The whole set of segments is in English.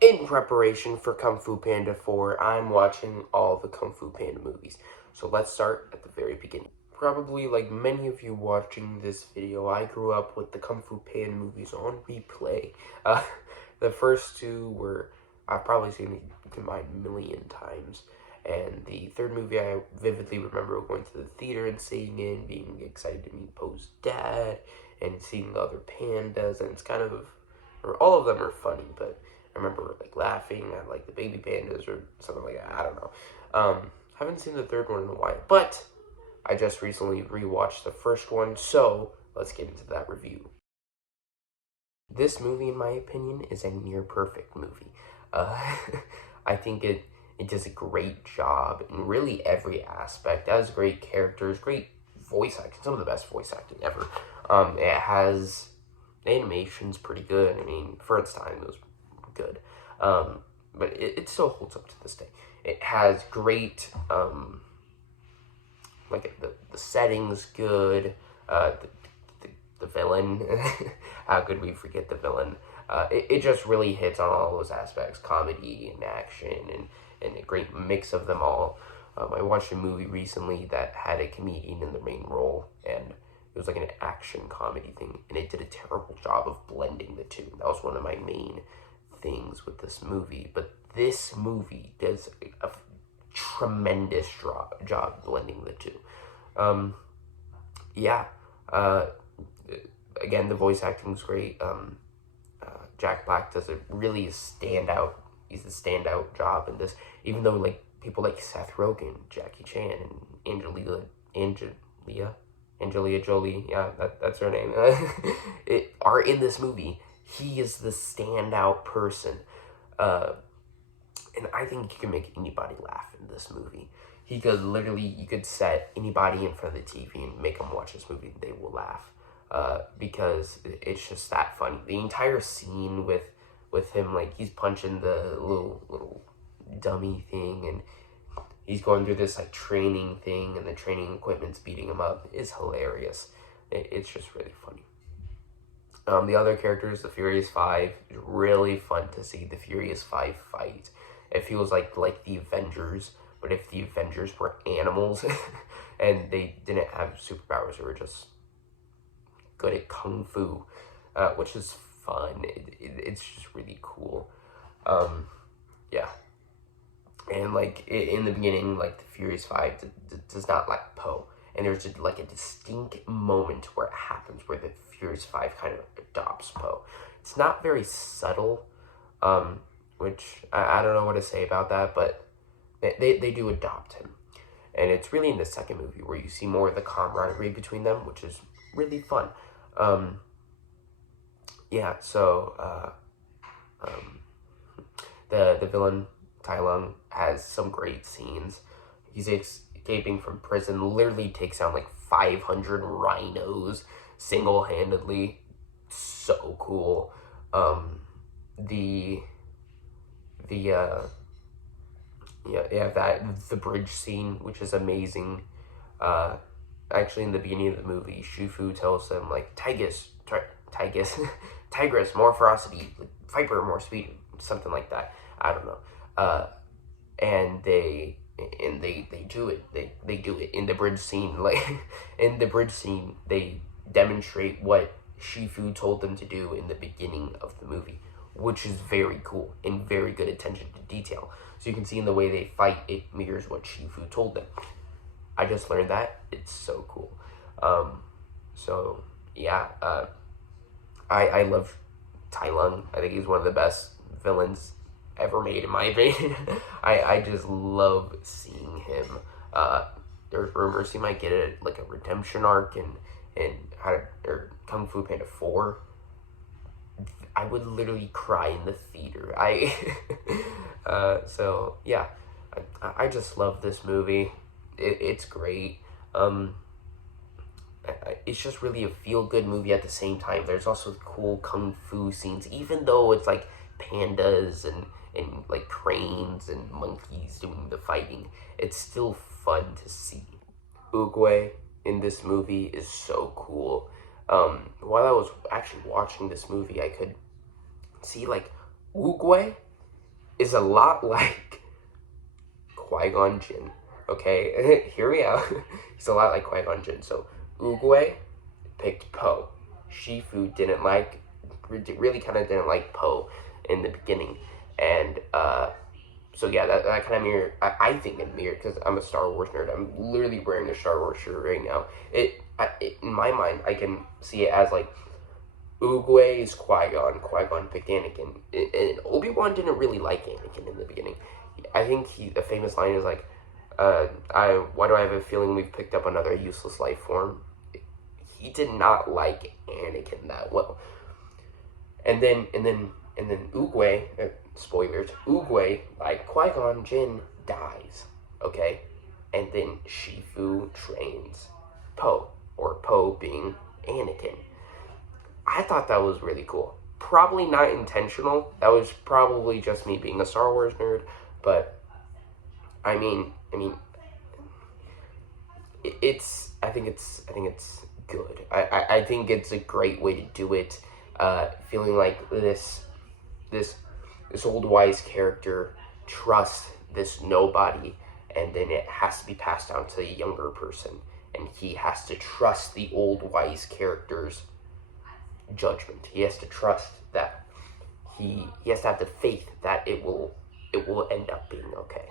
In preparation for Kung Fu Panda 4, I'm watching all the Kung Fu Panda movies. So let's start at the very beginning. Probably like many of you watching this video, I grew up with the Kung Fu Panda movies on replay. The first two were, I've probably seen it combined a million times. And the third movie I vividly remember going to the theater and seeing it and being excited to meet Poe's dad and seeing the other pandas, and it's kind of, or all of them are funny, but I remember like laughing at like the baby pandas or something like that. I don't know. Haven't seen the third one in a while, but I just recently rewatched the first one, so let's get into that review. This movie, in my opinion, is a near perfect movie. I think it does a great job in really every aspect. It has great characters, great voice acting, some of the best voice acting ever. It has, the animation's pretty good. I mean, for its time, it was good. But it still holds up to this day. It has great, like the setting's good, the villain, how could we forget the villain? It just really hits on all those aspects, comedy and action, and a great mix of them all. I watched a movie recently that had a comedian in the main role, and it was like an action comedy thing, and it did a terrible job of blending the two. That was one of my main things with this movie, but this movie does a tremendous job blending the two. Yeah, again, the voice acting's great. Jack Black does a really standout. He's a standout job in this, even though like people like Seth Rogen, Jackie Chan, and Angelina Jolie, yeah, that's her name, are in this movie. He is the standout person. And I think he can make anybody laugh in this movie. He could literally, you could set anybody in front of the TV and make them watch this movie, and they will laugh. Because it's just that funny. The entire scene with him, like, he's punching the little dummy thing, and he's going through this, like, training thing, and the training equipment's beating him up, is hilarious. It's just really funny. The other characters, the Furious Five, is really fun to see the Furious Five fight. It feels like the Avengers, but if the Avengers were animals, and they didn't have superpowers, they were just good at kung fu, which is fun. It's just really cool. Yeah. And like in the beginning, like the Furious Five does not like Poe, and there's just like a distinct moment where it happens where the Furious Five kind of adopts Poe. It's not very subtle, which I don't know what to say about that, but they do adopt him. And it's really in the second movie where you see more of the camaraderie between them, which is really fun. Yeah, so the villain Tai Lung has some great scenes. He's escaping from prison, literally takes down like 500 rhinos single-handedly. So cool. The bridge scene, which is amazing. Actually, in the beginning of the movie, Shufu tells them, like, Tigress, more ferocity, like, Viper, more speed, something like that. I don't know. And they do it. They do it in the bridge scene. Like, in the bridge scene, they demonstrate what Shifu told them to do in the beginning of the movie, which is very cool and very good attention to detail. So you can see in the way they fight, it mirrors what Shifu told them. I just learned that. It's so cool. So yeah, I love Tai Lung. I think he's one of the best villains ever made, in my opinion. I just love seeing him. There's rumors he might get a redemption arc in Kung Fu Panda 4. I would literally cry in the theater. So yeah, I just love this movie. It's great. It's just really a feel-good movie at the same time. There's also cool kung fu scenes, even though it's like pandas and like cranes and monkeys doing the fighting. It's still fun to see. Oogway in this movie is so cool. While I was actually watching this movie, I could see like Oogway is a lot like Qui-Gon Jinn. Okay, hear me out. He's a lot like Qui-Gon Jinn. So Oogway picked Poe. Shifu really kind of didn't like Poe in the beginning, and so yeah, that kind of mirror. I think it mirrored, because I'm a Star Wars nerd. I'm literally wearing a Star Wars shirt right now. In my mind, I can see it as like Oogway is Qui-Gon. Qui-Gon picked Anakin, and Obi-Wan didn't really like Anakin in the beginning. I think a famous line is like, why do I have a feeling we've picked up another useless life form? He did not like Anakin that well. And then Oogway, spoilers, Oogway, like Qui-Gon Jinn, dies, okay? And then Shifu trains Poe, or Poe being Anakin. I thought that was really cool. Probably not intentional. That was probably just me being a Star Wars nerd, but I mean, I think it's good. I think it's a great way to do it. Feeling like this old wise character trusts this nobody, and then it has to be passed down to a younger person, and he has to trust the old wise character's judgment. He has to trust that he has to have the faith that it will end up being okay.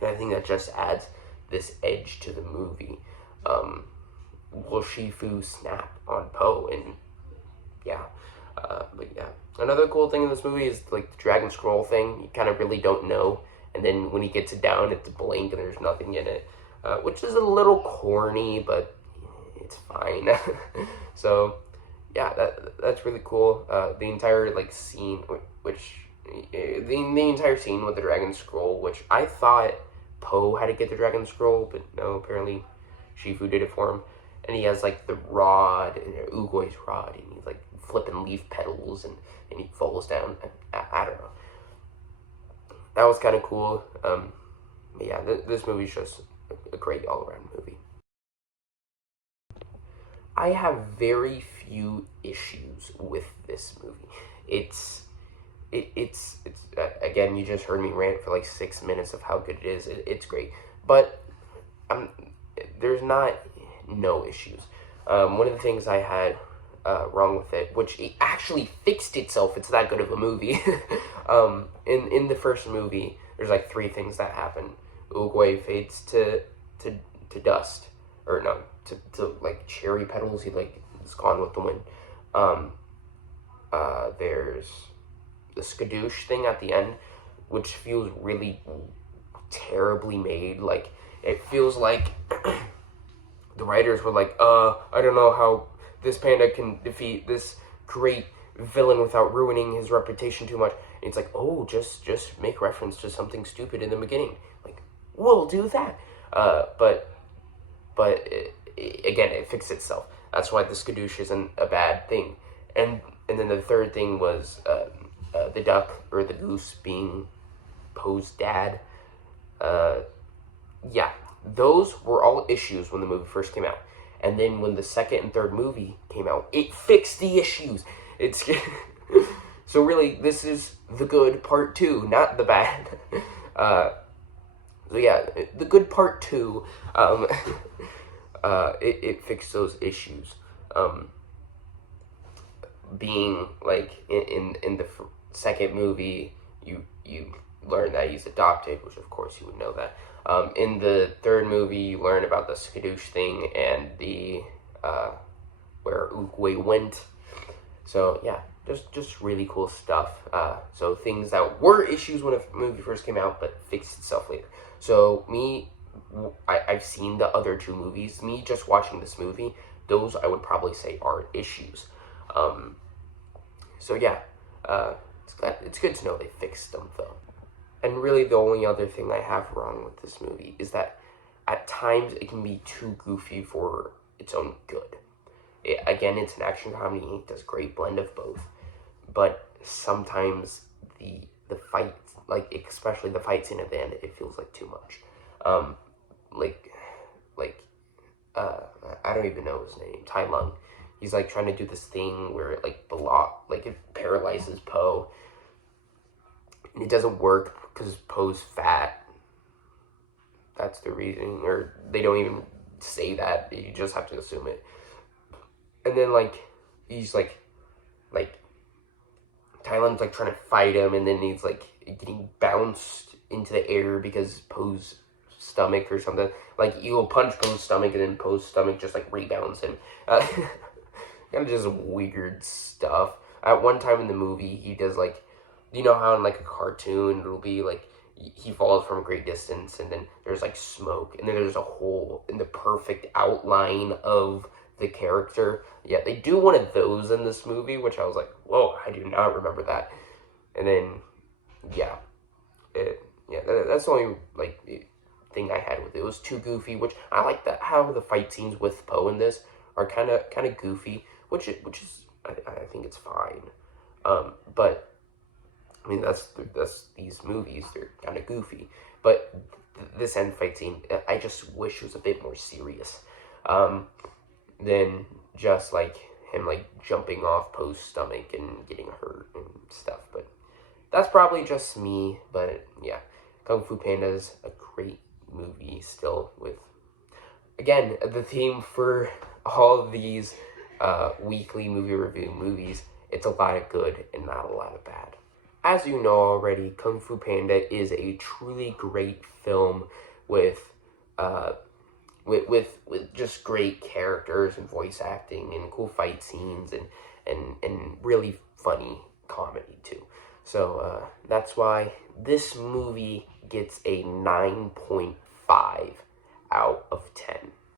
And I think that just adds this edge to the movie. Will Shifu snap on Poe? And yeah, but yeah. Another cool thing in this movie is like the Dragon Scroll thing. You kind of really don't know, and then when he gets it down, it's blank and there's nothing in it, which is a little corny, but it's fine. So yeah, that's really cool. The entire like scene, the entire scene with the Dragon Scroll, which I thought Poe had to get the Dragon Scroll, but no, apparently Shifu did it for him. And he has like the rod, and Oogway's rod, and he's like flipping leaf petals, and he falls down. I don't know. That was kind of cool. But yeah, this movie's just a great all-around movie. I have very few issues with this movie. It's again, you just heard me rant for like 6 minutes of how good it is. It's great, but there's not no issues. One of the things I had wrong with it, which it actually fixed itself. It's that good of a movie. In the first movie, there's like 3 things that happen. Oogway fades to dust, or no, to like cherry petals. He like is gone with the wind. There's the skadoosh thing at the end, which feels really terribly made. Like, it feels like the writers were like, I don't know how this panda can defeat this great villain without ruining his reputation too much. And it's like, oh, just make reference to something stupid in the beginning. Like, we'll do that. But again, it fixed itself. That's why the skadoosh isn't a bad thing. And then the third thing was the duck or the goose being Poe's dad. Yeah, those were all issues when the movie first came out. And then when the second and third movie came out, it fixed the issues. It's so really, this is the good part 2, not the bad. So yeah, the good part 2, it fixed those issues. Being like in the second movie, you learn that he's adopted, which of course you would know that. In the third movie, you learn about the skadoosh thing and the where Oogway went. So yeah, just really cool stuff. So things that were issues when a movie first came out, but fixed itself later. So I've seen the other 2 movies. Me just watching this movie, those I would probably say are issues. So yeah, it's good to know they fixed them though. And really the only other thing I have wrong with this movie is that at times it can be too goofy for its own good. Again, it's an action comedy, it does a great blend of both. But sometimes the fight, like especially the fight scene at the end, it feels like too much. I don't even know his name, Tai Lung. He's like trying to do this thing where it like it paralyzes Poe. It doesn't work because Poe's fat. That's the reason, or they don't even say that. You just have to assume it. And then like he's like Thailand's like trying to fight him, and then he's like getting bounced into the air because Poe's stomach or something. Like he'll punch Poe's stomach, and then Poe's stomach just like rebounds him. Kind of just weird stuff. At one time in the movie, he does like, you know how in like a cartoon it'll be like he falls from a great distance, and then there's like smoke, and then there's a hole in the perfect outline of the character. Yeah, they do one of those in this movie, which I was like, whoa, I do not remember that. And then, yeah, that's the only like thing I had with it. It was too goofy, which I like that how the fight scenes with Poe in this are kind of goofy, which is I think it's fine. But I mean that's these movies, they're kind of goofy. But this end fight scene, I just wish it was a bit more serious. Than just like him like jumping off Poe's stomach and getting hurt and stuff. But that's probably just me. But yeah, Kung Fu Panda is a great movie still, with again the theme for all of these weekly movie review movies. It's a lot of good and not a lot of bad. As you know already, Kung Fu Panda is a truly great film with just great characters and voice acting and cool fight scenes and really funny comedy too. So that's why this movie gets a 9.5 out of 10.